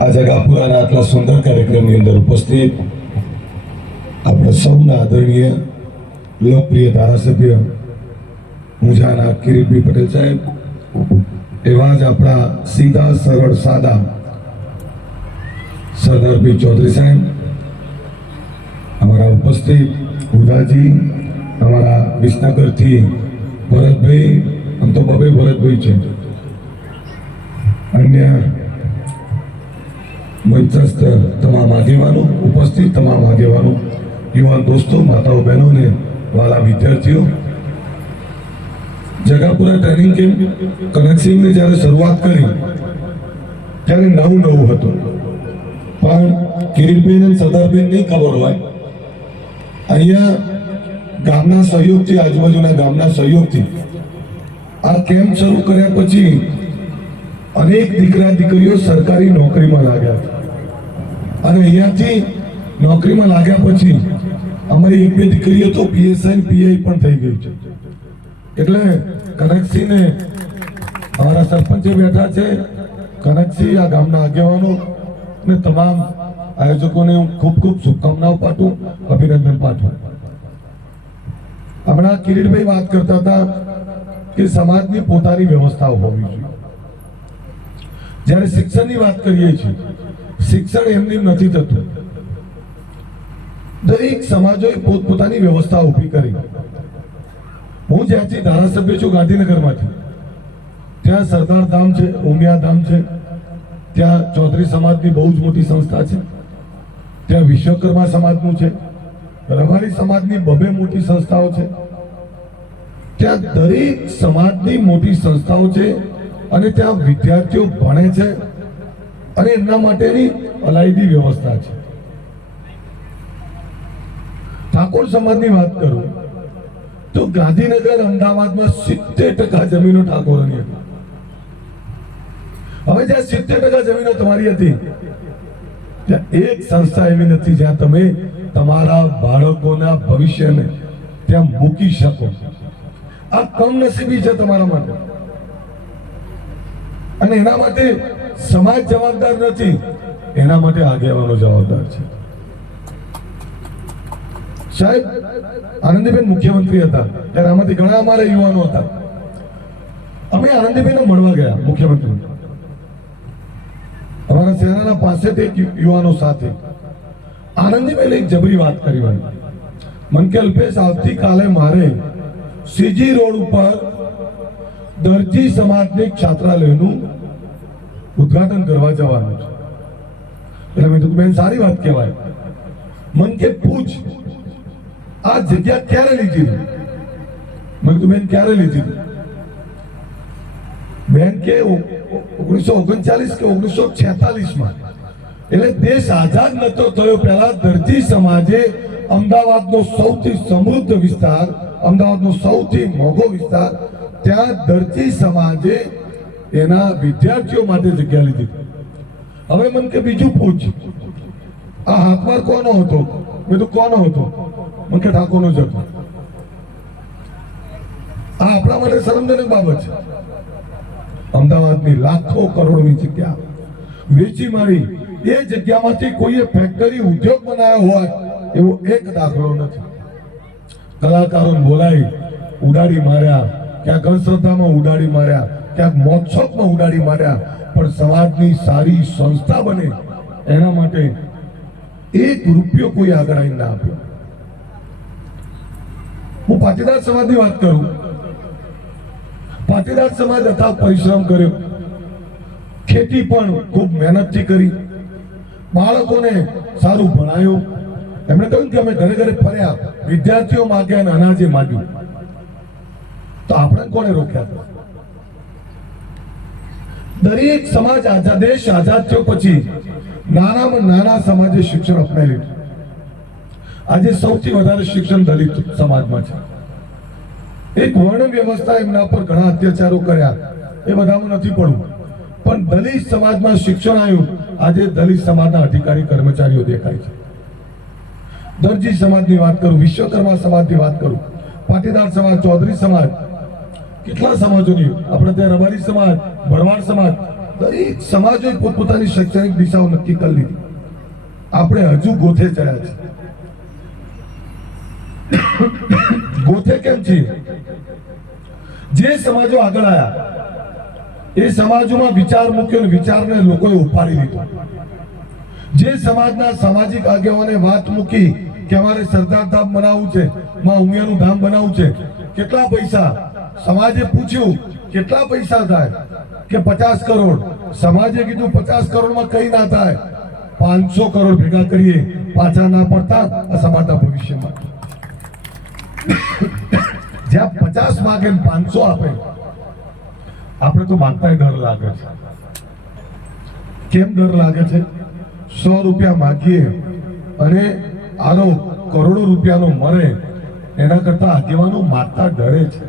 આજે ગાપુરાના આટલા સુંદર કાર્યક્રમની અંદર ઉપસ્થિત આપણા સૌના આદરણીય લોકપ્રિય ધારાસભ્ય મુજાના કિરીટભાઈ પટેલ સાહેબ, એવા જ આપણા સીધા સરળ સાદા સરદારભાઈ ચૌધરી સાહેબ, અમારા ઉપસ્થિત ઉદાજી, અમારા વિસનગરથી ભરતભાઈ, આમ તો બબે ભરતભાઈ છે, અન્ય મંચસ્થ તમામ આગેવાનો, ઉપસ્થિત તમામ આગેવાનો, યુવાન દોસ્તો, માતાઓ, બહેનોને વાલા વિદ્યાર્થીઓ, જગાપુરા ટ્રેનિંગ કેમ્પ કનેક્સિંગની જ્યારે શરૂઆત કરી ત્યારે નવું હતું, પણ કિરીટભાઈ અને સરદારભાઈ નહીં ખબર હોય, અહીંયા ગામના સહયોગથી, આજુબાજુના ગામના સહયોગથી આ કેમ્પ શરૂ કર્યા પછી અનેક દીકરા દીકરીઓ સરકારી નોકરીમાં લાગ્યા અને અહીંયાથી નોકરીમાં લાગ્યા પછી અમારી એક બે દીકરીઓ તો પીએસઆઈ પીઆઈ પણ થઈ ગઈ છે. એટલે કનકસિંહને અમારા સરપંચે બેઠા છે, કનકસિંહ, આ ગામના આગેવાનો ને તમામ આયોજકોને હું ખૂબ ખૂબ શુભકામનાઓ પાઠવું, અભિનંદન પાઠવું. હમણાં કિરીટભાઈ વાત કરતા હતા કે સમાજની પોતાની વ્યવસ્થાઓ હોવી જોઈએ. જ્યારે શિક્ષણની વાત કરીએ છીએ, શિક્ષણ એમની નથી થતું. દરેક સમાજોએ પોતપોતાની વ્યવસ્થા ઊભી કરી. હું જ્યાંથી ધારાસભ્ય છું, ગાંધીનગરમાંથી, ત્યાં સરદાર ધામ છે, ઉમિયા ધામ છે, ત્યાં ચૌધરી સમાજની બહુ જ મોટી સંસ્થા છે, ત્યાં વિશ્વકર્મા સમાજનું છે, રબારી સમાજની બબે મોટી સંસ્થાઓ છે. ત્યાં દરેક સમાજની મોટી સંસ્થાઓ છે અને ત્યાં વિદ્યાર્થીઓ ભણે છે અને એમના માટેની અલાયદી વ્યવસ્થા છે. ઠાકોર સમાજની વાત કરું તો ગાંધીનગર, અમદાવાદમાં 70% જમીનો ઠાકોરોની હતી. હવે જ્યાં 70% જમીનો તમારી હતી, ત્યાં એક સંસ્થા એવી નથી જ્યાં તમે તમારા બાળકોના ભવિષ્યને ત્યાં મૂકી શકો. આ કમનસીબી છે તમારા માટે અને એના માટે સમાજ જવાબદાર નથી, એના માટે આગેવાનો જવાબદાર છે. સાહેબ, આનંદીબેન મુખ્યમંત્રી હતા ત્યારે આમાંથી ઘણા અમારા યુવાનો હતા. અમે આનંદીબેનને મળવા ગયા મુખ્યમંત્રી, અમારા શહેરના પાસેથી યુવાનો સાથે. આનંદીબેન એક જબરી વાત કરી મને કે અલ્પેશ, આવતીકાલે મારે સીજી રોડ ઉપર દરજી સમાજની છાત્રાલયનું ઉદ્ઘાટન કરવા જવાનું છે. એટલે મેં કીધું બેન, સારી વાત કહેવાય. મન કે પૂછ, આ જગ્યા ક્યારે લીધી? મેં કીધું બેન, ક્યારે લીધી? બેન કે 1939 કે 1946 એટલે દેશ આઝાદ નતો થયો પહેલા દરજી સમાજે અમદાવાદનો સૌથી સમૃદ્ધ વિસ્તાર, અમદાવાદનો સૌથી મોંઘો વિસ્તાર, ત્યાં દરજી સમાજે એના વિદ્યાર્થીઓ માટે જગ્યા લીધી. હવે મને કે બીજું પૂછ, આ હાથમાર કોનો હતો? મેં તો કોનો હતો? મને કે ઠાકોરનો જ હતો. આ આપણા માટે શરમજનક બાબત છે. અમદાવાદની લાખો કરોડની જગ્યા વેચી મારી, એ જગ્યામાંથી કોઈએ ફેક્ટરી, ઉદ્યોગ બનાવ્યો હોય એવો એક દાખલો નથી. કલાકારોને બોલાવી ઉડાડી માર્યા, ક્યાંક અંધશ્રદ્ધામાં ઉડાડી માર્યા, ક્યાંક મોક્ષોપમાં ઉડાડી માર્યા, પણ સમાજની સારી સંસ્થા બને એના માટે એક રૂપિયો કોઈ આગળ આવીને ના આપ્યો. હું પાટીદાર સમાજની વાત કરું, પાટીદાર સમાજ અથાગ પરિશ્રમ કર્યો, ખેતી પણ ખૂબ મહેનતથી કરી, બાળકોને સારું ભણાયું. એમણે કહ્યું કે અમે ઘરે ઘરે ફર્યા, વિદ્યાર્થીઓ માગ્યા અને અનાજે માગ્યું, તો આપણે કોને રોક્યા? દરેક સમાજ આઝાદ, દેશ આઝાદ થયો પછી નાનામાં નાના સમાજે શિક્ષણ અપનાવી લીધું. આજે સૌથી વધારે શિક્ષણ દલિત સમાજમાં છે. એક વર્ણ વ્યવસ્થા, એમના પર ઘણા અત્યાચારો કર્યા, એ બધામાં નથી પડવું, પણ દલિત સમાજમાં શિક્ષણ આવ્યું. આજે દલિત સમાજના અધિકારી કર્મચારીઓ દેખાય છે. દરજી સમાજની વાત કરું, વિશ્વકર્મા સમાજની વાત કરું, પાટીદાર સમાજ, ચૌધરી સમાજ, કેટલા સમાજોની, આપણે ત્યાં રબારી સમાજ, ભરવાડ સમાજ, દરેક સમાજોએ પોતપોતાની શૈક્ષણિક દિશાઓ નક્કી કરી લીધી. આપણે હજુ ગોથે ચડ્યા છે. ગોથે કેમ છીએ? જે સમાજો આગળ આવ્યા એ સમાજોમાં વિચાર મૂક્યો અને વિચારને લોકોએ ઉપાડી લીધો. જે સમાજના સામાજિક આગેવાને વાત મૂકી કે અમારે સરદાર ધામ બનાવવું છે, માં ઉમિયાનું ધામ બનાવવું છે, કેટલા પૈસા? સમાજે પૂછ્યું કેટલા પૈસા થાય? કે 50 કરોડ. સમાજે કીધું 50 કરોડમાં કઈ ના થાય, 500 કરોડ ભેગા કરીએ, પાછા ના પડતા આ સમાજના ભવિષ્યમાં. જ્યાં 50 માગે 500 આપે, આપણે તો માંગતા ડર લાગે છે. કેમ ડર લાગે છે? 100 રૂપિયા માગીએ અને આનો કરોડો રૂપિયાનો મરે, એના કરતા આગેવાનો માગતા ડરે છે.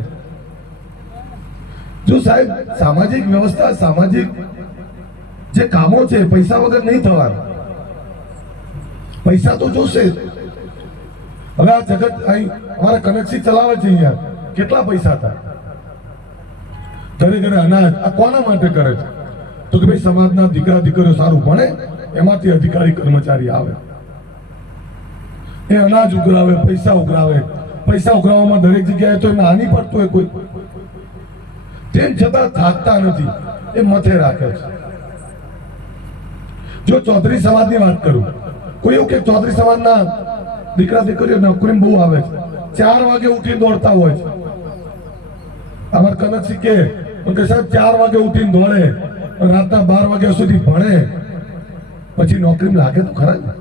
જો સાહેબ સામાજિક વ્યવસ્થા, સામાજિક જે કામો છે પૈસા વગર નહીં થવાના. પૈસા તો જોશે. હવે આ જગત અહીં અમારા કનેક્શન ચલાવે છે, અહીંયા કેટલા પૈસા થાય? ઘરે ઘરે અનાજ આ કોના માટે કરે છે? તો કે ભાઈ સમાજના દીકરા દીકરીઓ સારું ભણે, એમાંથી અધિકારી કર્મચારી આવે, એ અનાજ ઉઘરાવે, પૈસા ઉઘરાવે. પૈસા ઉઘરાવવામાં દરેક જગ્યાએ તો એમને હાની પડતું હોય કોઈ, તેમ છતાં થાકતા નથી, એ મથે રાખે છે. જો ચૌધરી સમાજની વાત કરું, કોઈ એવું કે ચૌધરી સમાજના દીકરા દીકરીઓ નોકરી બહુ આવે છે, 4 વાગે ઉઠીને દોડતા હોય છે. અમાર કનકસિંહ કે સાહેબ 4 વાગે ઉઠીને દોડે, રાતના 12 વાગ્યા સુધી ભણે, પછી નોકરી લાગે તો ખરા.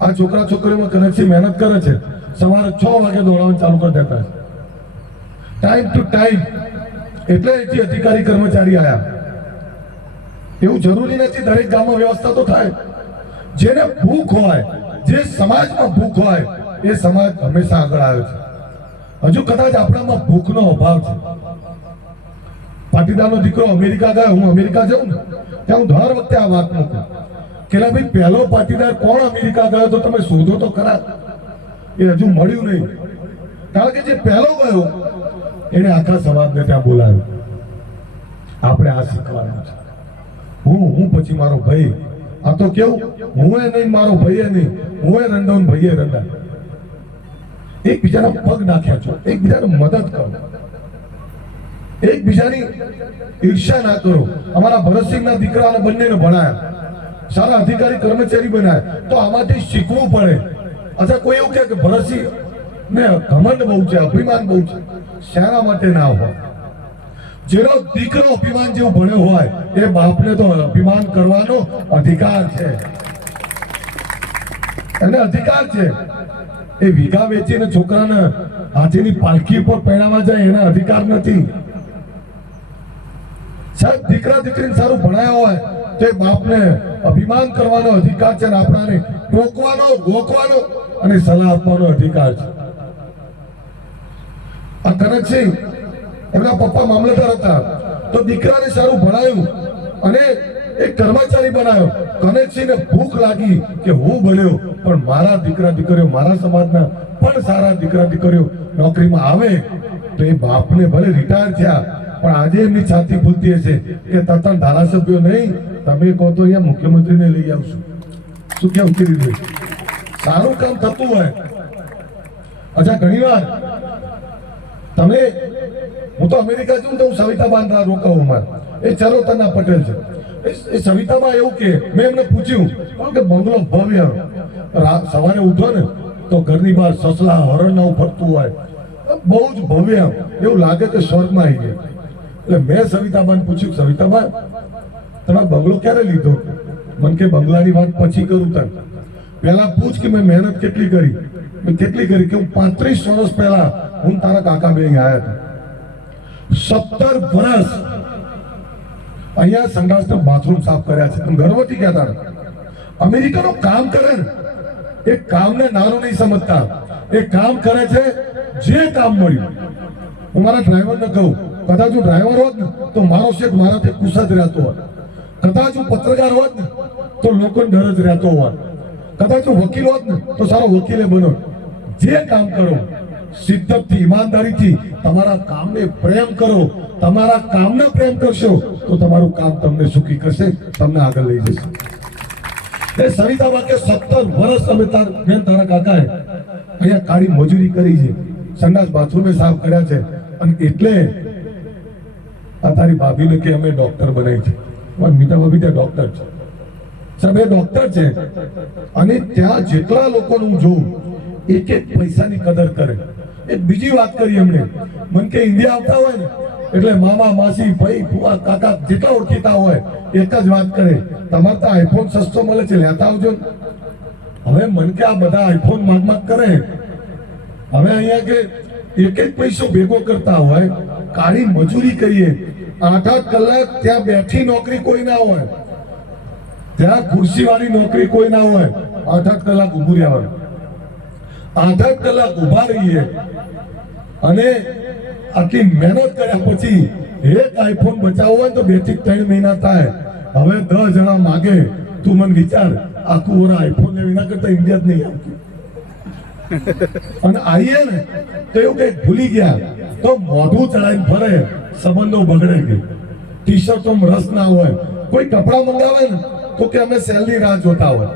આ છોકરા છોકરીઓમાં કનકસિંહ મહેનત કરે છે, સવારે 6 વાગે દોડવાનું ચાલુ કરી દેતા છે, ટાઈમ ટુ ટાઈમ. એટલે એથી અધિકારી કર્મચારી આયા. એવું જરૂરી નથી દરેક ગામમાં વ્યવસ્થા તો થાય. જેને ભૂખ હોય, જે સમાજમાં ભૂખ હોય, એ સમાજ હંમેશા આગળ આવ્યો છે. હજુ કદાચ આપણામાં ભૂખનો અભાવ છે. પાટીદારનો દીકરો અમેરિકા ગયો, હું અમેરિકા જાઉં ને ત્યાં હું દર વખતે આ વાત મૂકું કે ભાઈ પહેલો પાટીદાર કોણ અમેરિકા ગયો તો તમે શોધો તો ખરા. એ હજુ મળ્યું નહીં. કારણ કે જે પહેલો ગયો એને આખા સમાજને ત્યાં બોલાવ્યો. આપણે આ શીખવાનું છે. હું પછી મારો ભાઈ. આ તો કેવું, હું એ નહીં, મારો ભાઈ એ નહીં, હું એ રંડાઉં, ભાઈ એ રંડા. એકબીજાના પગ નાખ્યા છો, એકબીજાને મદદ કરો, એકબીજાની ઈર્ષા ના કરો. અમારા ભરતસિંહના દીકરાને બંનેને ભણાયા, સારા અધિકારી કર્મચારી બનાયા, તો આમાંથી શીખવું પડે. અચ્છા કોઈ એવું કે ભરતસિંહ ને ઘમંડ બહુ છે, અભિમાન બહુ છે, શાના માટે ના હોય? જેનો દીકરો અભિમાન જેવું ભણ્યો હોય એ બાપને તો અભિમાન કરવાનો અધિકાર છે, એને અધિકાર છે. એ વીઘા વેચીને છોકરાને હાથીની પાલખી ઉપર પહેરાવા જાય એને અધિકાર નથી. સાહેબ દીકરા દીકરીને સારું ભણાયા હોય તો એ બાપને અભિમાન કરવાનો અધિકાર છે, અને આપણાને ટોકવાનો, રોકવાનો અને સલાહ આપવાનો અધિકાર છે. આ કનકસિંહ એમના પપ્પા મામલતદાર હતા, તો દીકરાને સારું ભણાયું અને એક કર્મચારી બનાવ્યો. કનકસિંહને ભૂખ લાગી કે હું બન્યો પણ મારા દીકરા દીકરીઓ, મારા સમાજના પણ સારા દીકરા દીકરીઓ નોકરીમાં આવે, તો એ બાપને ભલે રિટાયર થયા પણ આજે એમની છાતી ભૂલતી હશે કે તતન ધારાસભ્યો નહીં, તમે કહો તો અહીંયા મુખ્યમંત્રીને લઈ આવશું. શું કેવું કરી દે? સારું કામ થતું હોય. અચ્છા ઘણી વાર તમે, હું તો અમેરિકા જઉં તો હું સવિતાબાન રોકાવું. મારે એ ચરોતરના પટેલ છે. એ સવિતામાં એવું કે મેં એમને પૂછ્યું કે બંગલો ભવ્ય, સવારે ઉઠો ને તો ઘરની બહાર સસલા હરણ ફરતું હોય, બહુ જ ભવ્ય, એવું લાગે કે સ્વર્ગમાં આવી ગયા. એટલે મેં સવિતાબાન પૂછ્યું, સવિતાબાન તમે બંગલો ક્યારે લીધો? મને કે બંગલાની વાત પછી કરું તને, પહેલા પૂછ કે મેં મહેનત કેટલી કરી. મેં કેટલી કરી કે હું 35 વર્ષ પહેલા હું તારા કાકા બે આવ્યા હતા. 17 વર્ષ અહીંયા સંડાસના બાથરૂમ સાફ કર્યા છે. તમે ગર્વથી કહેતા હતા. અમેરિકાનો કામ કરે ને એ કામને નાનું નહીં સમજતા. એ કામ કરે છે જે કામ મળ્યું. હું મારા ડ્રાઈવરને કહું, કદાચ હું ડ્રાઈવર હોત ને તો મારો શેઠ મારાથી ખુશ જ રહેતો હોત. કદાચ હું પત્રકાર હોત ને તો લોકોને ડર જ રહેતો હોત. કદાચ હું વકીલ હોત ને તો સારો વકીલે બનો. જે કામ કરો સિદ્ધતથી, ઈમાનદારીથી, તમારા કામને પ્રેમ કરો તમારા કામને પ્રેમ કરશો તો તમારું કામ તમને સુખી કરશે, તમને આગળ લઈ જશે. એ સવિતા વાકે 17 વર્ષ અમે તારા કાકાએ અહીંયા કાળી મજૂરી કરી છે, સંડાસ બાથરૂમે સાફ કર્યા છે, અને એટલે આ તારી ભાભીને કે અમે ડોક્ટર બનાવી છે. મીઠા ભાભી ત્યાં ડોક્ટર છે, સાહેબ એ ડોક્ટર છે, અને ત્યાં જેટલા લોકોનું જોઉં એક એક પૈસાની કદર કરે. એક બીજી વાત કરી એમણે, મન કે ઇન્ડિયા આવતા હોય ને એટલે મામા માસી ભાઈ ફુવા કાકા જેટલા ઓળખીતા હોય એક જ વાત કરે, તમારે તો આઈફોન સસ્તો મળે છે લેતા આવજો. હવે મન કે આ બધા આઈફોન માંગ કરે, હવે અહીંયા કે એક એક પૈસો ભેગો કરતા હોય, કાળી મજૂરી કરીએ, 8-8 કલાક ત્યાં બેઠી નોકરી કોઈ ના હોય, ત્યાં ખુરશી વાળી નોકરી કોઈ ના હોય, 8-8 કલાક ઉભું રહેવાનું, 8-8 કલાક ઉભા રહીએ, અને આટલી મહેનત કર્યા પછી એક આઈફોન બચાવવો હોય તો 2 થી 3 મહિના થાય. હવે 10 જણા માગે, તું મને વિચાર આખું ઓરા આઈફોન લેવી ના કરતા ઇન્ડિયા જ નહીં આવતું. અને આવીએ ને તો એવું કઈ ભૂલી ગયા તો મોઢું ચડાવીને ફરે, સંબંધો બગડે ગઈ. ટી શર્ટોમાં રસ ના હોય, કોઈ કપડા મંગાવે ને તો કે અમે સેલની રાહ જોતા હોય.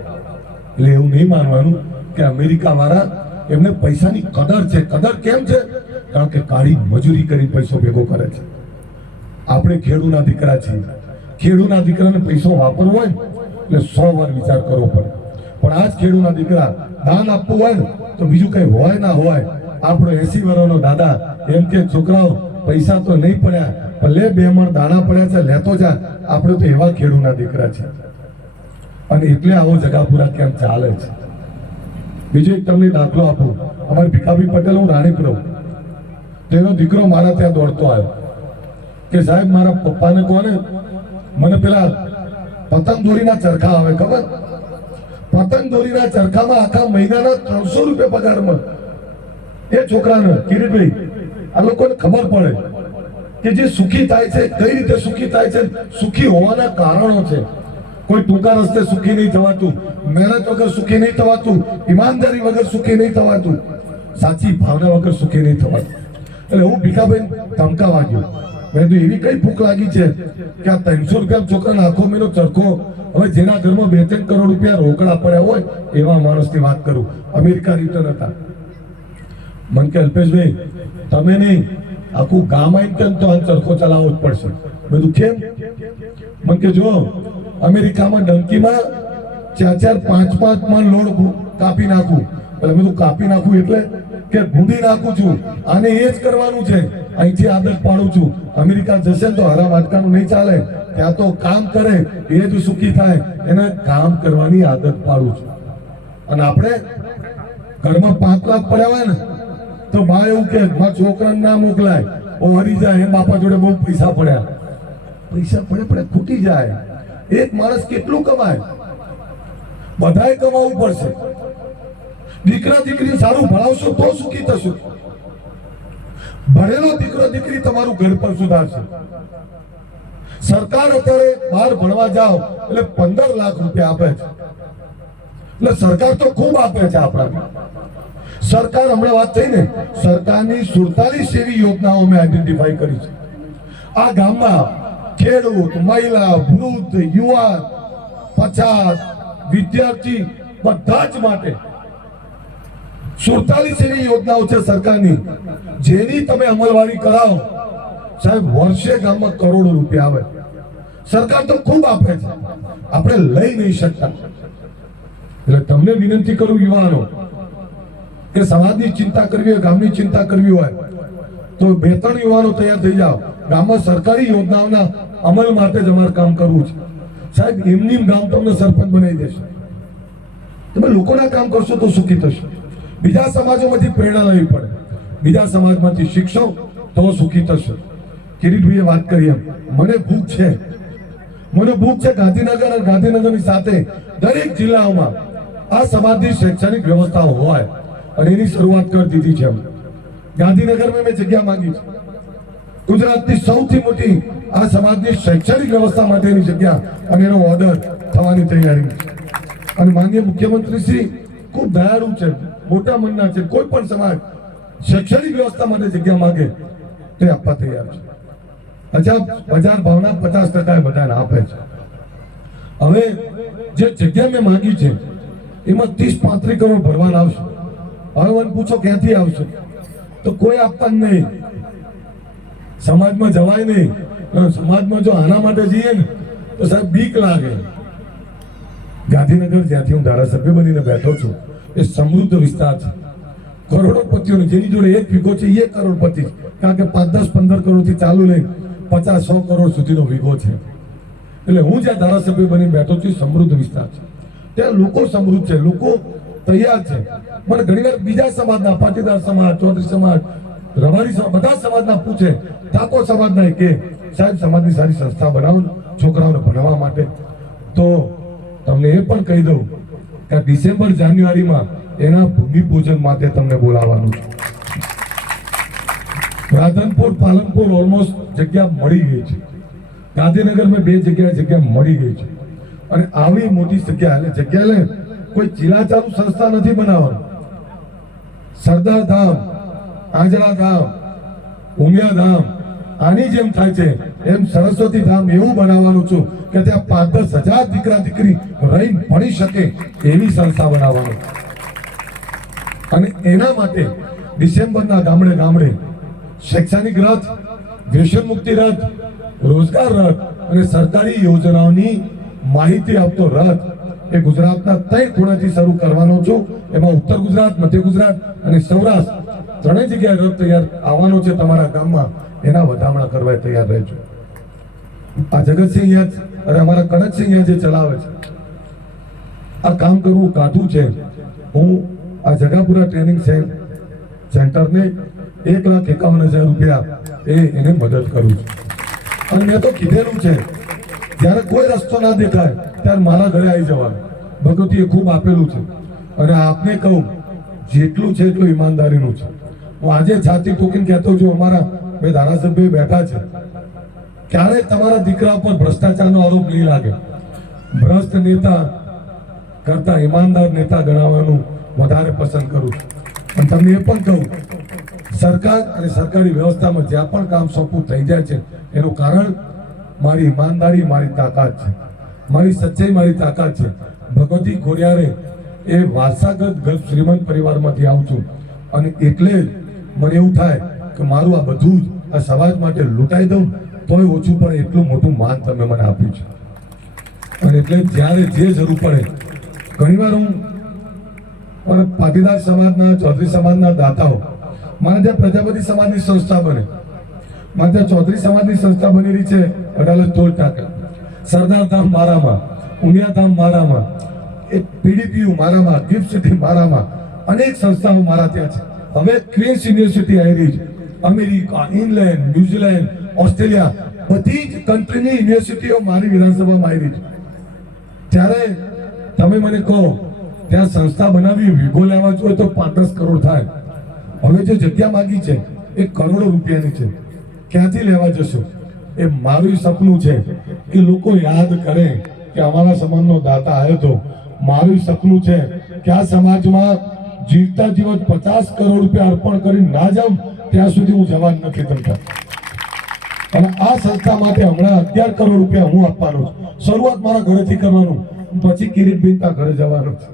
એટલે એવું નહીં માનવાનું કે અમેરિકા વાળા એમને પૈસાની કદર છે. કદર કેમ છે? કારણ કે કાળી મજૂરી કરી પૈસો ભેગો કરે છે. આપણે ખેડૂના દીકરા છીએ, ખેડૂના દીકરાને પૈસો વાપરવો હોય ને એટલે 100 વાર વિચાર કરવો પડે. પણ આજ ખેડૂના દીકરા દાન આપવું હોય ને તો બીજું કઈ હોય ના હોય, આપણો 80 વર્ષનો દાદા એમ કે છોકરાઓ પૈસા તો નહીં પડ્યા પણ લે 2 મણ દાણા પડ્યા છે લેતો જા. આપણે તો એવા ખેડૂના દીકરા છે, અને એટલે આવો જગાપુરા કેમ ચાલે છે. બીજો એક તમને દાખલો આપું. અમારે ભીખાભાઈ પટેલ, હું રાણીપુર, તેનો દીકરો મારા ત્યાં દોડતો આવ્યો કે સાહેબ મારા પપ્પાને કોને મને પેલા પતંગ દોરીના ચરખા આવે ખબર, પતંગ દોરીના ચરખામાં આખા મહિનાના 300 રૂપિયા પગાર મળે. એ છોકરાને કિરીટભાઈ આ લોકોને ખબર પડે કે જે સુખી થાય છે કઈ રીતે સુખી થાય છે, સુખી હોવાના કારણો છે. કોઈ ટૂંકા રસ્તે સુખી નહીં થવાતું, મહેનત વગર સુખી નહીં થવાતું, ઈમાનદારી વગર સુખી નહીં થવાતું, સાચી ભાવના વગર સુખી નહીં થવાતું. એટલે હું ભીખાભાઈ ધમકા વાગ્યો, મેં તો એવી કઈ ભૂખ લાગી છે કે આ 300 રૂપિયા છોકરાને આખો મહિનો ચરખો, હવે જેના ઘરમાં 2-3 કરોડ રૂપિયા રોકડા પડ્યા હોય એવા માણસની વાત કરું. અમેરિકા રિટર્ન હતા. મન કે અલ્પેશભાઈ તમે નહીં આખું ગામ આવીને કેમ તો આ ચરખો ચલાવવો જ પડશે. બધું કેમ? મન કે જો અમેરિકામાં ડંકીમાં 4-4, 5-5 મણ લોડ કાપી નાખું. એટલે મેં કાપી નાખું એટલે કે ભૂંડી નાખું છું, આને એ જ કરવાનું છે, અહીંથી આદત પાડું છું. અમેરિકા જશે ને તો હરા વાટકાનું નહીં ચાલે, ત્યાં તો કામ કરે એ જ સુખી થાય, એને કામ કરવાની આદત પાડું છું. અને આપણે ઘરમાં 5 લાખ પડ્યા હોય ને તો બા એવું કે મારા છોકરાને ના મોકલાય, ઓ હરી જાય, એમ બાપા જોડે બહુ પૈસા પડ્યા. પૈસા પડે ખૂટી જાય. એક માણસ કેટલું કમાય? બધાએ કમાવું પડશે. દીકરા દીકરી સારું ભણાવશો તો સુખી થશો. ભણેલો દીકરો દીકરી તમારું ઘર પર સુધારશે. સરકાર અત્યારે બહાર ભણવા જાઓ એટલે 15 લાખ રૂપિયા આપે છે. એટલે સરકાર તો ખૂબ આપે છે આપણાને. સરકાર હમણાં વાત થઈ ને, સરકારની 47 એવી યોજનાઓ મેં આઈડેન્ટિફાઈ કરી છે. આ ગામમાં ખેડૂત, મહિલા, વૃદ્ધ, યુવાન, પછાત, વિદ્યાર્થી બધા જ માટે 47 એવી યોજનાઓ છે સરકારની, જેની તમે અમલવારી કરાવો સાહેબ વર્ષે ગામમાં કરોડો રૂપિયા આવે. સરકાર તો ખૂબ આપે છે, આપણે લઈ નહીં શકતા. એટલે તમને વિનંતી કરું યુવાનો કે સમાજની ચિંતા કરવી હોય, ગામની ચિંતા કરવી હોય તો 2-3 યુવાનો તૈયાર થઈ જાઓ. ગામમાં સરકારી યોજનાઓના અમલ માટે જ અમારે કામ કરવું છે. સાહેબ એમની ગામ તમને સરપંચ બનાવી દેશે. તમે લોકોના કામ કરશો તો સુખી થશો. બીજા સમાજોમાંથી પ્રેરણા લેવી પડે, બીજા સમાજમાંથી શીખશો તો સુખી થશો. કિરીટભાઈએ વાત કરી એમ, મને ભૂખ છે ગાંધીનગર અને ગાંધીનગરની સાથે દરેક જિલ્લાઓમાં આ સમાજની શૈક્ષણિક વ્યવસ્થાઓ હોય, અને એની શરૂઆત કરી દીધી છે. ગાંધીનગરમાં મેં જગ્યા માંગી છે. ગુજરાતની સૌથી મોટી આ સમાજની શૈક્ષણિક વ્યવસ્થા માટેની જગ્યા, અને એનો ઓર્ડર થવાની તૈયારી છે. અને માનનીય મુખ્યમંત્રી શ્રી ખૂબ દયાળુ છે, મોટા મનના છે. કોઈ પણ સમાજ શૈક્ષણિક વ્યવસ્થા માટે જગ્યા માંગે તે આપવા તૈયાર છે. અચ્છા બજાર ભાવના 50% બધાને આપે છે. હવે જે જગ્યા મેં માંગી છે એમાં 30-35 કરોડ ભરવાના આવશે. હવે મને પૂછો ક્યાંથી આવશે, તો કોઈ આપવાનું નહીં, સમાજમાં જવાય નહીં. સમાજમાં જો આના માટે જઈએ ને તો સાહેબ બીક લાગે. ગાંધીનગર જ્યાંથી હું ધારાસભ્ય બનીને બેઠો છું એ સમૃદ્ધ વિસ્તાર છે. કરોડોપતિઓને જેની જોડે એક વીઘો છે એ કરોડપતિ છે. કારણ કે 5-10-15 કરોડથી ચાલુ લઈને 50-100 કરોડ સુધીનો વીઘો છે. એટલે હું જ્યાં ધારાસભ્ય બની બેઠો છું સમૃદ્ધ વિસ્તાર છે. ત્યાં લોકો સમૃદ્ધ છે, લોકો તૈયાર છે. મને ઘણીવાર બીજા સમાજના, પાટીદાર સમાજ, ચૌધરી સમાજ, રબારી સમાજ, બધા સમાજના પૂછે, ઠાકોર સમાજના કે સાહેબ સમાજની સારી સંસ્થા બનાવો છોકરાઓને ભણવા માટે. તો તમને એ પણ કહી દઉં કે ડિસેમ્બર જાન્યુઆરીમાં એના ભૂમિપૂજન માટે તમને બોલાવવાનું છે. રાધનપુર, પાલનપુર ઓલમોસ્ટ જગ્યા મળી ગઈ છે. ગાંધીનગરમાં 2 જગ્યા મળી ગઈ છે. અને આવી મોટી જગ્યા લે કોઈ ચીલાચાલુ સંસ્થા નથી બનાવવાનું. સરદાર ધામ, આંજણા ધામ, ઉમિયા ધામ આની જેમ થાય છે એમ સરસ્વતી ધામ એવું બનાવવાનું છું કે ત્યાં 5-10 હજાર દીકરા દીકરી રહી ભણી શકે એવી સંસ્થા બનાવવાનું. અને એના માટે ડિસેમ્બરના ગામડે ગામડે શૈક્ષણિક રથ, વ્યસન મુક્તિ રથ, રોજગાર રથ અને સરકારી યોજનાઓની માહિતી આપતો રથ એ ગુજરાતના 3 ખૂણેથી શરૂ કરવાનો છું. એમાં ઉત્તર ગુજરાત, મધ્ય ગુજરાત અને સૌરાષ્ટ્ર ત્રણેય જગ્યાએ રથ તૈયાર આવવાનો છે તમારા ગામમાં. એના વધામણા કરવા તૈયાર રહેજો. આ જગતસિંહ અરે અમારા કનકસિંહ જે ચલાવે છે આ કામ કરવું કાઠું છે. હું આ જગાપુરા ટ્રેનિંગ સેન્ટરને 1,51,000 રૂપિયા એને મદદ કરું છું. અને મેં તો કીધેલું છે જ્યારે કોઈ રસ્તો ના દેખાય ત્યારે મારા ઘરે આવી જવાનું. ભગવતીએ ખૂબ આપેલું છે. અને આપને કહું જેટલું છે એટલું ઈમાનદારીનું છે. હું આજે છાતી ઠોકીને કહેતો છું અમારા 2 ધારાસભ્યો બેઠા છે, ક્યારેય તમારા દીકરા પર ભ્રષ્ટાચારનો આરોપ નહીં લાગે. ભ્રષ્ટ નેતા કરતા ઈમાનદાર નેતા ગણાવવાનું વધારે પસંદ કરું છું. અને તમને એ પણ કહું સરકાર અને સરકારી વ્યવસ્થામાં જ્યાં પણ કામ સોંપવું થઈ જાય છે એનું કારણ મારી ઈમાનદારી, મારી તાકાત છે, મારી સચ્ચાઈ, મારી તાકાત છે. ભગવતી ખોડિયારે એ વારસાગત શ્રીમંત પરિવારમાંથી આવું છું અને એટલે જ મને એવું થાય કે મારું આ બધું જ આ સમાજ માટે લૂંટાઈ દઉં તોય ઓછું પડે એટલું મોટું માન તમે મને આપ્યું છે. અને એટલે જ્યારે જે જરૂર પડે ઘણીવાર હું પાટીદાર સમાજના, ચૌધરી સમાજના દાતાઓ, મારે ત્યાં પ્રજાપતિ સમાજની સંસ્થા બને, મારે ત્યાં ચૌધરી સમાજની સંસ્થા બની રહી છે અડાલજ ટોલ ટાંકા, સરદાર ધામ મારામાં, ઉમિયા ધામ મારામાં, એક પીડીપીયુ મારામાં, ગિફ્ટ સિટી મારામાં, અનેક સંસ્થાઓ મારા ત્યાં છે. હવે ક્વીન્સ યુનિવર્સિટી આવી રહી છે. અમેરિકા, ઇંગ્લેન્ડ, ન્યુઝીલેન્ડ, ઓસ્ટ્રેલિયા બધી જ કન્ટ્રીની યુનિવર્સિટીઓ મારી વિધાનસભામાં આવી રહી છે. ત્યારે તમે મને કહો ત્યાં સંસ્થા બનાવી વીઘો લેવા જોઈએ તો 5-10 કરોડ થાય. હવે જે જગ્યા માંગી છે એ કરોડો રૂપિયાની છે. ક્યાંથી લેવા જશો? એ મારું સપનું છે કે લોકો યાદ કરે કે અમારા સમાજનો દાતા આવ્યો હતો. મારું સપનું છે કે આ સમાજમાં જીવતા જીવત 50 કરોડ રૂપિયા અર્પણ કરી ના જાઉં ત્યાં સુધી હું જવાન નથી થતા. અને આ સંસ્થા માટે હમણાં 11 કરોડ રૂપિયા હું આપવાનો છું. શરૂઆત મારા ઘરેથી કરવાનું, પછી કિરીટબેનના ઘરે જવાનું છે.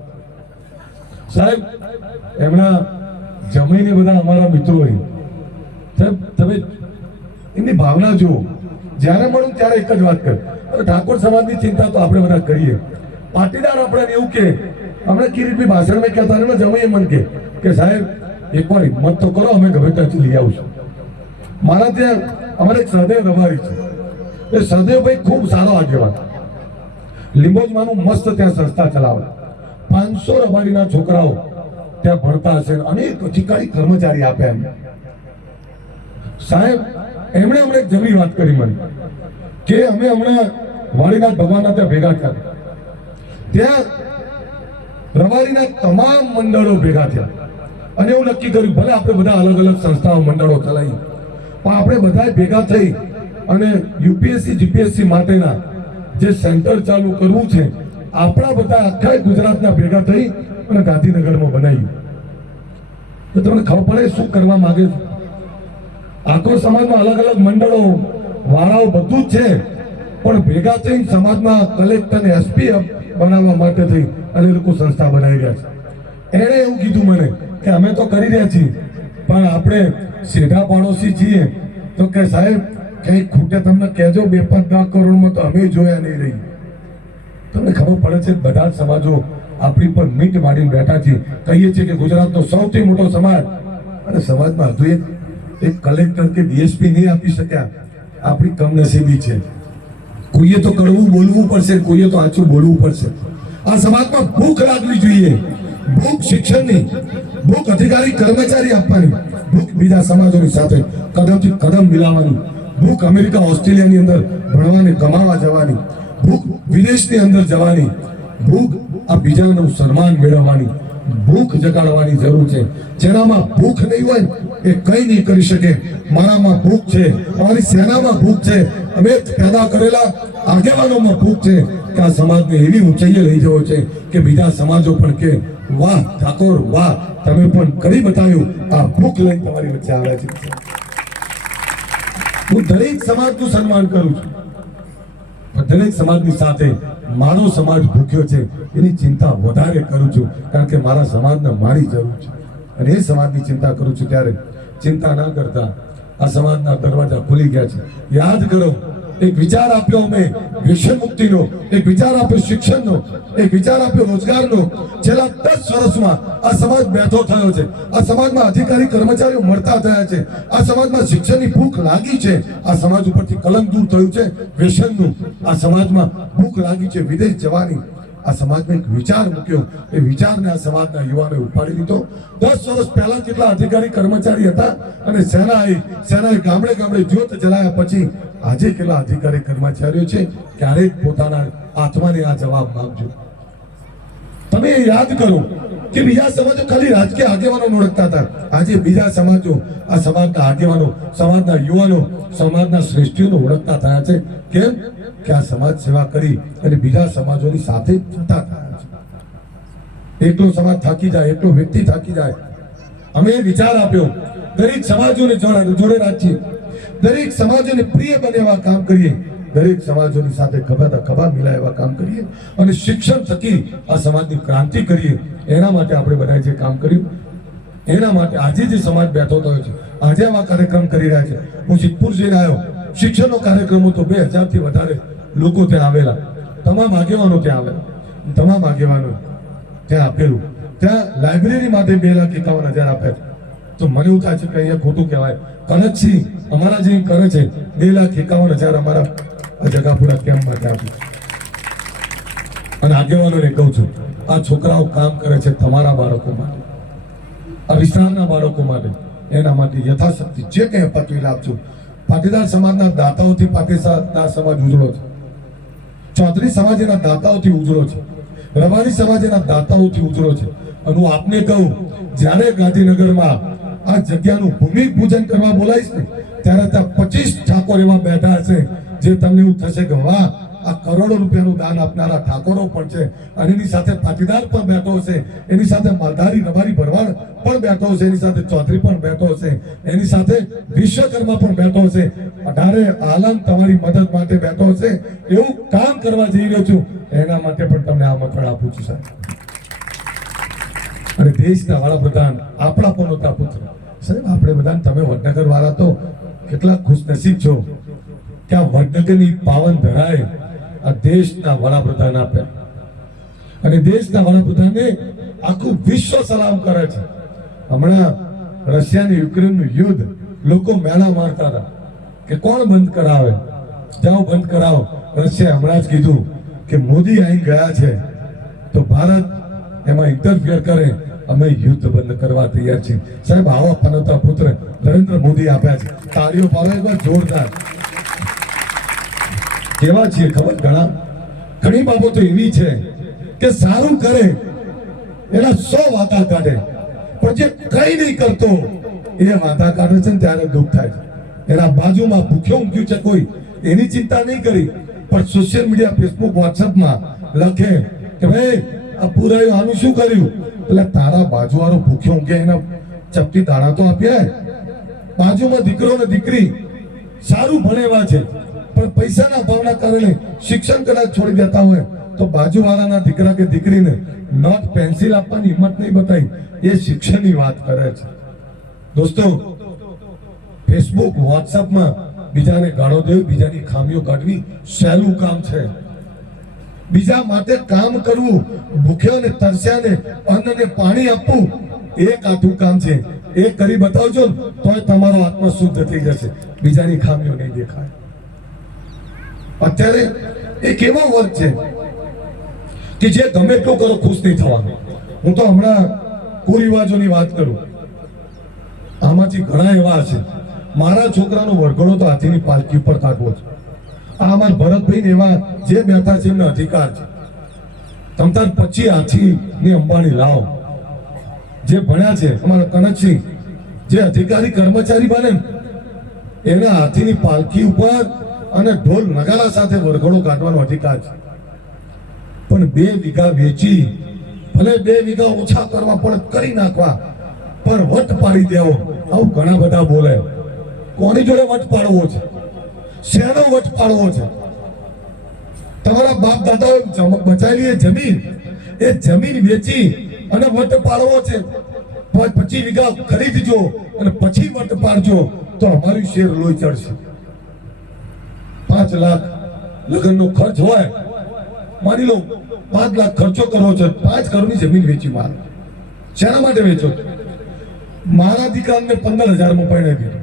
સાહેબ એમના જમીને બધા અમારા મિત્રો સાહેબ તમે એમની ભાવના જુઓ. જ્યારે મળું ત્યારે એક જ વાત કરે, ઠાકોર સમાજની ચિંતા તો આપણે બધા કરીએ. પાટીદાર આપણે એવું કે હમણાં કિરીટભાઈ ભાષણમાં કહેતા ને જમાઈએ મન કે સાહેબ એકવાર હિંમત તો કરો, અમે ગમે ત્યાંથી લઈ આવશું. મારા ત્યાં અમારે એક સહદેવ રબારી છે. એ સહદેવભાઈ ખૂબ સારો આગેવાન, લીંબોજમાંનું મસ્ત ત્યાં સંસ્થા ચલાવે. 500 રબારીના છોકરાઓ ત્યાં ભણતા હશે, અનેક અધિકારી કર્મચારી આપે એમ. સાહેબ એમણે હમણાં એક જબરી વાત કરી મને કે અમે હમણાં વાડીનાથ ભગવાનના ત્યાં ભેગા થયા. ત્યાં રબારીના તમામ મંડળો ભેગા થયા અને એવું નક્કી કર્યું ભલે આપણે બધા અલગ અલગ સંસ્થાઓ મંડળો ચલાવીએ પણ આપણે બધાએ ભેગા થઈ અને યુપીએસસી જીપીએસસી માટેના જે સેન્ટર ચાલુ કરવું છે આપણા બધા આખા ગુજરાતના ભેગા થઈ અને ગાંધીનગરમાં બનાવ્યું. તો તમને ખબર પડે શું કરવા માંગે છે. આખો સમાજમાં અલગ અલગ મંડળો, વાળાઓ બધું જ છે, પણ ભેગા થઈને સમાજમાં કલેક્ટર ને એસપી બનાવવા માટે થઈ અને એ લોકો સંસ્થા બનાવી રહ્યા છે. એણે એવું કીધું મને કે અમે તો કરી રહ્યા છીએ, પણ આપણે સીધા પાડોશી છીએ, તો કે સાહેબ કંઈક ખૂટે તમને કહેજો, 2-5 કરોડમાં તો અમે જોયા નહીં રહી. તમને ખબર પડે છે બધા જ સમાજો આપણી પર મીટ મારીને બેઠા છીએ. કહીએ છીએ કે ગુજરાતનો સૌથી મોટો સમાજ, અને સમાજમાં હજુ એક કલેક્ટર કે ડીએસપી નહીં આપી શક્યા. આપણી કમનસીબી છે. કોઈએ તો કડવું બોલવું પડશે, કોઈએ તો આછું બોલવું પડશે. આ સમાજમાં ભૂખ લાગવી જોઈએ, ભૂખ શિક્ષણની, ભૂખ અધિકારી કર્મચારી આપવાની, ભૂખ બીજા સમાજોની સાથે કદમથી કદમ મિલાવવાની, ભૂખ અમેરિકા ઓસ્ટ્રેલિયાની અંદર ભણવાની કમાવા જવાની, ભૂખ વિદેશની અંદર જવાની, ભૂખ આ બીજાનું સન્માન મેળવવાની, ભૂખ જગાડવાની જરૂર છે. જેનામાં ભૂખ નહીં હોય એ કંઈ નહીં કરી શકે. મારામાં ભૂખ છે, અમારી સેનામાં ભૂખ છે, અમે પેદા કરેલા આગેવાનોમાં ભૂખ છે કે આ સમાજને એવી ઊંચાઈએ લઈ જવો છે કે બીજા સમાજો પણ કે વાહ ઠાકોર વાહ, તમે પણ કરી બતાવ્યું. આ ભૂખ લઈને તમારી વચ્ચે આવ્યા છે. હું દરેક સમાજનું સન્માન કરું છું, પણ દરેક સમાજની સાથે મારો સમાજ ભૂખ્યો છે એની ચિંતા વધારે કરું છું, કારણ કે મારા સમાજને મારી જરૂર છે અને એ સમાજની ચિંતા કરું છું. ત્યારે ચિંતા ના કરતા આ સમાજના દરવાજા ખુલી ગયા છે. યાદ કરો, એક વિચાર આપ્યો અમે વ્યસન મુક્તિનો, એક વિચાર આપ્યો શિક્ષણનો, એક વિચાર આપ્યો રોજગારનો. છેલ્લા 10 વર્ષમાં આ સમાજ બેઠો થયો છે. આ સમાજમાં અધિકારી કર્મચારીઓ મળતા થયા છે. આ સમાજમાં શિક્ષણની ભૂખ લાગી છે. આ સમાજ ઉપરથી કલંક દૂર થયું છે વ્યસનનું. આ સમાજમાં ભૂખ લાગી છે વિદેશ જવાની. આ સમાજમાં એક વિચાર મૂક્યો, એ વિચારને આ સમાજના યુવાનોએ ઉપાડી લીધો. 10 વર્ષ પહેલા કેટલા અધિકારી કર્મચારી હતા અને સેનાએ ગામડે ગામડે જ્યોત જલાયા પછી આજે કેટલા અધિકારી કર્મચારીઓ છે? ક્યારેક પોતાના આત્માને આ જવાબ માંગજો. તમે યાદ કરો કે બીજા સમાજો ખાલી રાજકીય આગેવાનો ઓળખતા હતા. આજે બીજા સમાજો આ સમાજના આગેવાનો, સમાજના યુવાનો, સમાજના શ્રેષ્ઠીઓને ઓળખતા થયા છે. કેમ કે આ સમાજ સેવા કરી અને બીજા સમાજોની સાથે જતા થયા છે. એકલો સમાજ થાકી જાય, એકલો વ્યક્તિ થાકી જાય. અમે વિચાર આપ્યો દરેક સમાજોને જોડે રાખીએ, દરેક સમાજોને પ્રિય બને એવા કામ કરીએ, દરેક સમાજોની સાથે ખભા મિલાય એવા કામ કરીએ અને શિક્ષણ થકી આ સમાજની ક્રાંતિ કરીએ. એના માટે આપણે બધાએ જે કામ કર્યું, એના માટે આજે જે સમાજ બેઠો થયો છે, આજે આવા કાર્યક્રમ કરી રહ્યા છે. હું સિદ્ધપુર જઈને આવ્યો, શિક્ષણનો કાર્યક્રમ હતો, 2000 થી વધારે લોકો ત્યાં આવેલા, તમામ આગેવાનો ત્યાં આવેલા, તમામ આગેવાનો ત્યાં આપેલું. ત્યાં લાઇબ્રેરી માટે 2,51,000 આપ્યા છે. તો મને એવું થાય છે કે અહીંયા ખોટું કહેવાય. કનકસિંહ અમારા જે કરે છે 2,51,000 અમારા જગાપુરા કેમ્પ માટે આપ્યું. અને આગેવાનોને કહું છું, આ છોકરાઓ કામ કરે છે તમારા બાળકો માટે, આ વિસ્તારના બાળકો માટે. એના માટે યથાશક્તિ જે કંઈ અપાતું એ આપજો. પાટીદાર સમાજના દાતાઓથી પાટીદાર સમાજ ઉજળો છે, ચૌધરી સમાજના દાતાઓથી ઉજળો છે, રબારી સમાજના દાતાઓથી ઉજળો છે. અને હું આપને કહું, જ્યારે ગાંધીનગરમાં આ જગ્યાનું ભૂમિ પૂજન કરવા બોલાઈશ ને, ત્યારે ત્યાં 25 ઠાકોર એવા બેઠા હશે જે તમને એવું થશે કે વાહ, આ કરોડો રૂપિયાનું દાન આપનારા ઠાકોરો પણ છે. અને એની સાથે પાટીદાર પણ બેઠો હશે, એની સાથે માલધારી રબારી ભરવાડ પણ બેઠો હશે, એની સાથે ચૌધરી પણ બેઠો હશે, એની સાથે વિશ્વકર્મા પણ બેઠો હશે. 18 આલમ તમારી મદદ માટે બેઠો હશે. એવું કામ કરવા જઈ રહ્યો છું, એના માટે પણ તમને આમંત્રણ આપું છું સાહેબ. અને દેશના વડાપ્રધાન આપણા પનોતા પુત્ર સાહેબ, આપણે બધા તમે વડનગર વાળા તો કેટલા ખુશનસીબ છો કે આ વડનગરની પાવન ધરાએ આ દેશના વડાપ્રધાન આપ્યા. અને દેશના વડાપ્રધાને આખું વિશ્વ સલામ કરે છે. હમણાં રશિયા અને યુક્રેનનું યુદ્ધ લોકો મેળા મારતા હતા કે કોણ બંધ કરાવે, જાઓ બંધ કરાવો. રશિયાએ હમણાં જ કીધું કે મોદી અહીં ગયા છે તો ભારત એમાં ઇન્ટરફિયર કરે, અમે યુદ્ધ બંધ કરવા તૈયાર છીએ. સાહેબ, આવા પનોતા પુત્ર નરેન્દ્ર મોદી આપ્યા છે. તાળીઓ પાડો એકવાર જોરદાર. કેવા છીએ ખબર? ઘણી બાબતો એવી છે કે સારું કરે એના 100 વાતા કાઢે, પણ જે કઈ નહીં કરતો એ વાતા કાઢે છે ને ત્યારે દુઃખ થાય છે. એના બાજુમાં ભૂખ્યો ઊંઘ્યું છે કોઈ, એની ચિંતા નહીં કરી, પણ સોશિયલ મીડિયા, ફેસબુક, વોટ્સઅપમાં લખે કે ભાઈ આ પૂરાયું, આનું શું કર્યું? એટલે તારા બાજુવાળો ભૂખ્યો ઊંઘે, એના ચપટી દાણા તો આપ્યા. બાજુમાં દીકરો ને દીકરી સારું ભણેવા છે, પણ પૈસાના અભાવના કારણે શિક્ષણ કદાચ છોડી દેતા હોય તો બાજુવાળાના દીકરા કે દીકરીને નોટ પેન્સિલ આપવાની હિંમત નહીં બતાવી, એ શિક્ષણની વાત કરે છે. દોસ્તો, ફેસબુક વોટ્સઅપમાં બીજાને ગાળો દેવી, બીજાની ખામીઓ કાઢવી સહેલું કામ છે. બીજા માટે કામ કરવું, ભૂખ્યાને તરસ્યાને અન્નને પાણી આપવું એ કાઠું કામ છે. એ કરી બતાવજો તો તમારો આત્મા શુદ્ધ થઈ જશે, બીજાની ખામીઓ નહીં દેખાય. અત્યારે એક એવો વર્ગ છે કે જે ગમે એટલું કરો ખુશ નહીં થવાનું. હું તો હમણાં કુરિવાજોની વાત કરું, આમાંથી ઘણા એવા છે, મારા છોકરાનો વરઘોડો તો હાથીની પાલખી ઉપર કાઢવો છે. આ અમારા ભરતભાઈ એવા જે બેઠા છે એમનો અધિકાર છે. તમતાર પછી હાથીની અંબાણી લાવો. જે ભણ્યા છે અમારા કનકસિંહ, જે અધિકારી કર્મચારી બને એના હાથીની પાલખી ઉપર અને ઢોલ નગારા સાથે વરઘોડો કાઢવાનો અધિકાર છે. પણ 2 વીઘા વેચી, ભલે 2 વીઘા ઓછા કરવા પણ કરી નાખવા, પણ વટ પાડી દેવો, આવું ઘણા બધા બોલે. કોની જોડે વટ પાડવો છે? શેનો વટ પાડવો છે? તમારા બાપ દાદાઓ બચાવેલી જમીન, એ જમીન વેચી અને વટ પાડવો છે. 25 વીઘા ખરીદજો અને પછી વટ પાડજો તો અમારી શેર લોહી ચડશે. 5 લાખ લગ્નનો ખર્ચ હોય, માની લો 5 લાખ ખર્ચો કરવો છે, 5 કરોડની જમીન વેચી મારે. શેના માટે વેચો? મારા દીકરાને 15,000 માં પરણાવી દીધો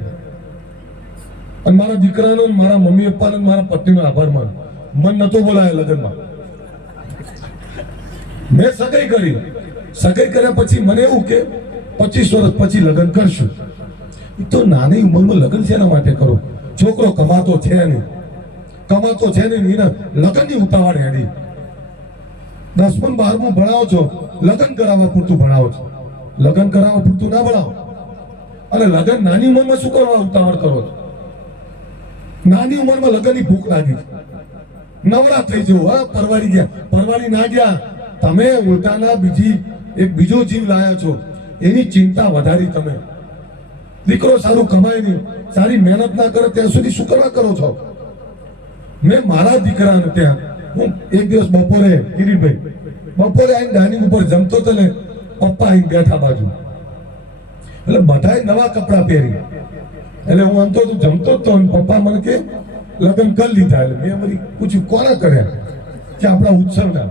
અને મારા દીકરાનો, મારા મમ્મી પપ્પાનો, મારા પત્નીનો આભાર માનું. મન નતો બોલાય લગ્નમાં. મેં સગાઈ કરી. સગાઈ કર્યા પછી મને એવું કે 25 વર્ષ પછી લગ્ન કરશું. તો નાની ઉંમરમાં લગ્ન શેના માટે કરો? છોકરો કમાતો છે નહીં, કમાતો છે નહીં, એના લગ્નની ઉતાવળ હેડી. 10મું 12મું ભણાવો છો, લગ્ન કરાવવા પૂરતું ભણાવો છો, લગ્ન કરાવવા પૂરતું ના ભણાવો. અને લગ્ન નાની ઉંમરમાં શું કરવા ઉતાવળ કરો છો? નાની ઉંમરમાં લગ્નની ભૂખ લાગી, નવરા થઈ જવું, હા પરવારી ગયા, પરવારી ના ગયા, તમે ઉલટાના બીજો જીવ લાયા છો, એની ચિંતા વધારી. તમે દીકરો સારું કમાય નહીં, સારી મહેનત ના કરે ત્યાં સુધી શું કરવા કરો છો? મેં મારા દીકરાને ત્યાં, હું એક દિવસ બપોરે, કિરીટભાઈ બપોરે આવીને ડાઇનિંગ ઉપર જમતો તો ને પપ્પા આવીને બેઠા બાજુ, એટલે બધાએ નવા કપડા પહેરી, એટલે હું આમ તો જમતો જ તો, પપ્પા મને કે લગ્ન કરી લીધા. એટલે મેં મારી પૂછ્યું કોના કર્યા? કે આપણા ઉત્સવના.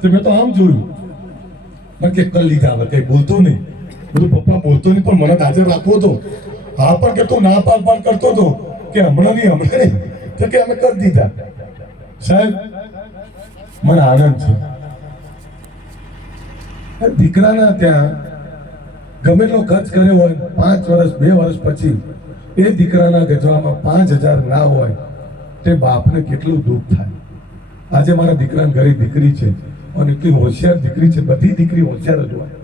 તો મેં તો આમ જોયું, મને કે કરી લીધા. હવે કઈ બોલતો નહીં, બધું પપ્પા બોલતો નહીં, પણ મને હાજર રાખવો હતો. હા પણ કે તું ના પાડ કરતો હતો કે હમણાં નહીં તો કે અમે કરી દીધા. સાહેબ મને આનંદ છે, દીકરાના ત્યાં ગમે એટલો ખર્ચ કર્યો હોય, 5 વર્ષ 2 વર્ષ પછી એ દીકરાના ગજવામાં 5,000 ના હોય તે બાપને કેટલું દુઃખ થાય. આજે મારા દીકરાના ઘરે દીકરી છે અને એટલી હોશિયાર દીકરી છે, બધી દીકરી હોશિયાર જ હોય,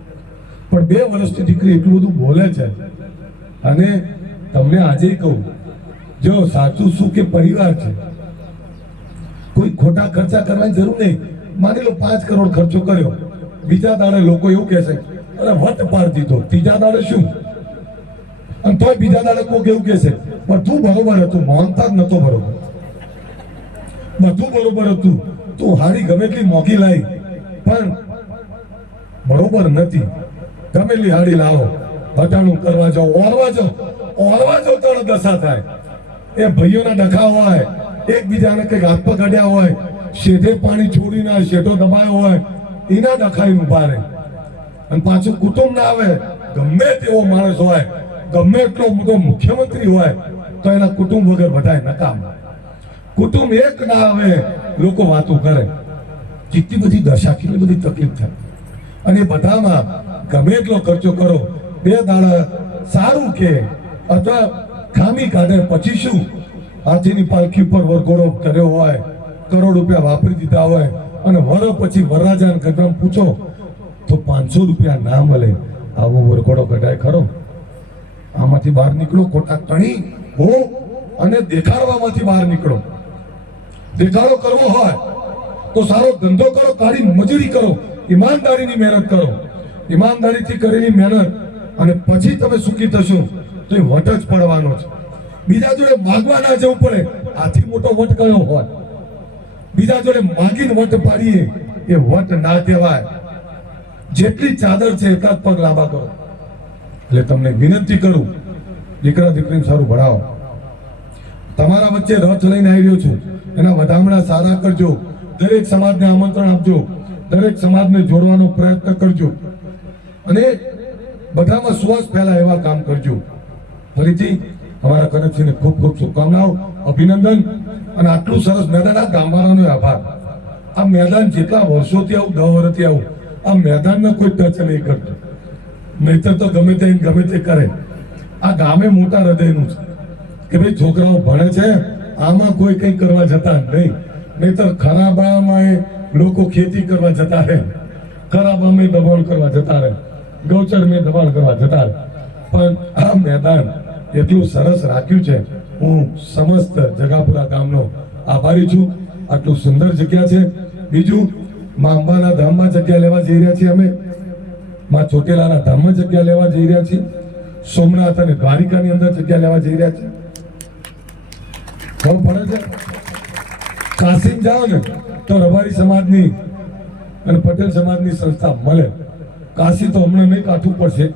પણ 2 વર્ષની દીકરી એટલું બધું બોલે છે. અને તમને આજે કહું, જો સાચું શું કે પરિવાર છે, કોઈ ખોટા ખર્ચા કરવાની જરૂર નહીં. માની લો 5 કરોડ ખર્ચો કર્યો, બીજા દાડે લોકો એવું કહેશે અરે વટ પાડ દીધો, ત્રીજા દાડે શું? અને તોય બીજા દાડે કોઈ એવું કહેશે બધું બરોબર હતું, માનતા જ નતો બરોબર, બધું બરોબર હતું, તું હારી ગમે એટલી મોંઘી લાવી પણ બરોબર નથી. ગમે એટલી હાડી લાવો, હટાણું કરવા જાઓ, ઓરવા જાઓ તો દશા થાય. એ ભાઈઓના ડખા હોય, એકબીજાને કંઈક હાથ પકડ્યા હોય, શેઠે પાણી છોડીને શેઠો દબાયો હોય, એના ડખાઈ ઉભા રહે. અને પાછું કુટુંબ ના આવે, ગમે તેવો માણસ હોય, ગમે એટલો મોટો મુખ્યમંત્રી હોય, તો એના કુટુંબ વગર બધાય નકામ. કુટુંબ એક ના આવે, લોકો વાતો કરે. કેટલી બધી દશા, કેટલી બધી તકલીફ થાય. અને બધામાં ગમે એટલો ખર્ચો કરો, 2 દાડા સારું કે અથવા ખામી કાઢે પછી શું? હાથીની પાલખી ઉપર વરઘોડો કર્યો હોય, કરોડ રૂપિયા વાપરી દીધા હોય, અને વર પછી વરરાજાને ગઢમાં પૂછો તો 500 રૂપિયા ના મળે. આવો વરઘોડો કઢાય ખરો? આમાંથી બહાર નીકળો, ખોટા તણી હો અને દેખાડવામાંથી બહાર નીકળો. દેખાડો કરવો હોય તો સારો ધંધો કરો, કાળી મજૂરી કરો, ઈમાનદારીની મહેનત કરો. ઈમાનદારીથી કરેલી મહેનત અને પછી તમે સુખી થશો તો એ વટ જ પડવાનો છે. બીજા જોડે માગવા ના જવું પડે, આથી મોટો વટ કયો હોય? બીજા જોડે માગીને વટ પાડીએ એ વટ ના કહેવાય. જેટલી ચાદર છે એટલા જ પગ લાંબા કરો. એટલે તમને વિનંતી કરું, દીકરા દીકરીને સારું ભણાવો. તમારા વચ્ચે રથ લઈને આવી રહ્યો છું, એના વધામણા સારા કરજો. દરેક સમાજને આમંત્રણ આપજો, દરેક સમાજને જોડવાનો પ્રયત્ન કરજો અને બધામાં સુવાસ ફેલાય એવા કામ કરજો. ફરીથી અમારા કનકસિંહને ખૂબ ખૂબ શુભકામનાઓ, અભિનંદન. અને આટલું સરસ મેદાન, આ ગામવાળાનો આભાર. આ મેદાન જેટલા વર્ષોથી આવું, 10 વર્ષથી આવું, આ મેદાનને કોઈ ટચ નહીં કરતો. નહીતર તો ગમે તે કરે. આ ગામે મોટા હૃદયનું છે કે ભાઈ છોકરાઓ ભણે છે, આમાં કોઈ કંઈ કરવા જતા નહીં. નહીતર ખરાબામાં લોકો ખેતી કરવા જતા રહે, ખરાબામાં દબાણ કરવા જતા રહે, ગૌચરમાં દબાણ કરવા જતા રહે. પણ આ મેદાન એટલું સરસ રાખ્યું છે. હું સમસ્ત જગાપુરા ગામનો આભારી છું. આટલું સુંદર જગ્યા છે. બીજું, મા અંબાના ધામમાં જગ્યા લેવા જઈ રહ્યા છીએ અમે, મા ચોટીલાના ધામમાં જગ્યા લેવા જઈ રહ્યા છીએ, સોમનાથ અને દ્વારિકાની અંદર જગ્યા લેવા જઈ રહ્યા છીએ. ખબર પડે છે? કાશી જાઓ ને તો રબારી સમાજની અને પટેલ સમાજની સંસ્થા મળે. કાશી તો હમણાં નહીં કાઠવું પડશે,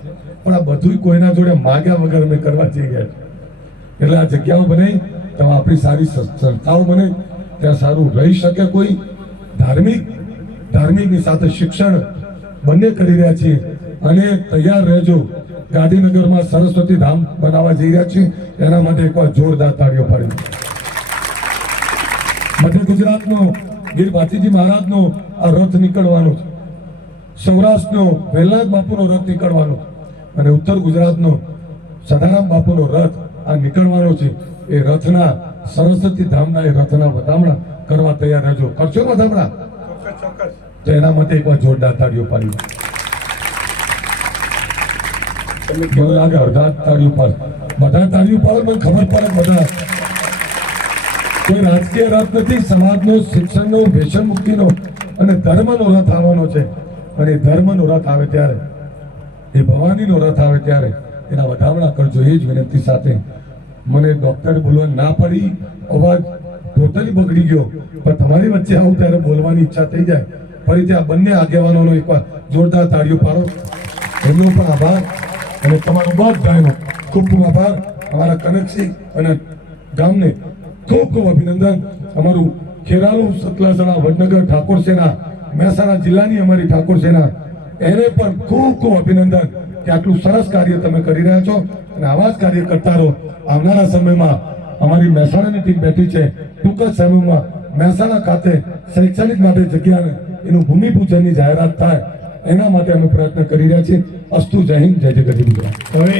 પણ આ બધું કોઈના જોડે માગ્યા વગર અમે કરવા જઈ રહ્યા છીએ. એટલે આ જગ્યાઓ બનાવી તો આપણી સારી સંસ્થાઓ બને, ત્યાં સારું રહી શકે. કોઈ ધાર્મિકની સાથે શિક્ષણ બંને કરી રહ્યા છીએ. અને તૈયાર રહેજો, ગાંધીનગરમાં સરસ્વતી ધામ બનાવવા જઈ રહ્યા છીએ. એના માટે એકવાર જોરદાર તાળીઓ પાડી. મધ્ય ગુજરાતનો ગીર ભાતીજી મહારાજનો આ રથ નીકળવાનો છે, સૌરાષ્ટ્રનો વહેલાજ બાપુનો રથ નીકળવાનો, અને ઉત્તર ગુજરાતનો સદારામ બાપુનો રથ આ નીકળવાનો છે. એ રથના, સરસ્વતી ધામના એ રથના વધામણા કરવા તૈયાર રહેજો. કરશો વધામણા? તો એના માટે એકવાર જોરદાર તાળીઓ પાડી. મને લાગે અડધા તાળીઓ પાડ, બધા તાળીઓ પાડે, મને ખબર પડે. બધા કોઈ રાજકીય રથ નથી, સમાજનો, શિક્ષણનો, વ્યસન મુક્તિનો અને ધર્મનો રથ આવવાનો છે. અને ધર્મનો રથ આવે ત્યારે, એ ભવાનીનો રથ આવે ત્યારે એના વધામણા કરજો. એ જ વિનંતી સાથે મને ડોક્ટરે બોલવાની ના પડી, અવાજ ટોટલી બગડી ગયો, પણ તમારી વચ્ચે આવું ત્યારે બોલવાની ઈચ્છા થઈ જાય. ફરીથી આ બંને આગેવાનોનો એકવાર જોરદાર તાળીઓ પાડો. એમનો પણ આભાર અને તમારો બધાનો ખૂબ ખૂબ આભાર. અમારા કનકસિંહ અને ગામને ખૂબ ખૂબ અભિનંદન. અમારું ખેરાલુ, સતલાસણા, વડનગર ઠાકોર સેના, મહેસાણા જિલ્લાની અમારી ઠાકોર સેના, એને પણ ખૂબ ખૂબ અભિનંદન કે આટલું સરસ કાર્ય તમે કરી રહ્યા છો અને આવા જ કાર્ય કરતા રહો. આવનારા સમયમાં અમારી મહેસાણાની ટીમ બેઠી છે. ટૂંક જ સમયમાં મહેસાણા ખાતે શૈક્ષણિક માટે જગ્યાને એનું ભૂમિપૂજનની જાહેરાત થાય, એના માટે અમે પ્રયત્ન કરી રહ્યા છીએ. અસ્તુ. જય હિન્દ, જય જગત ગુજરાત. હવે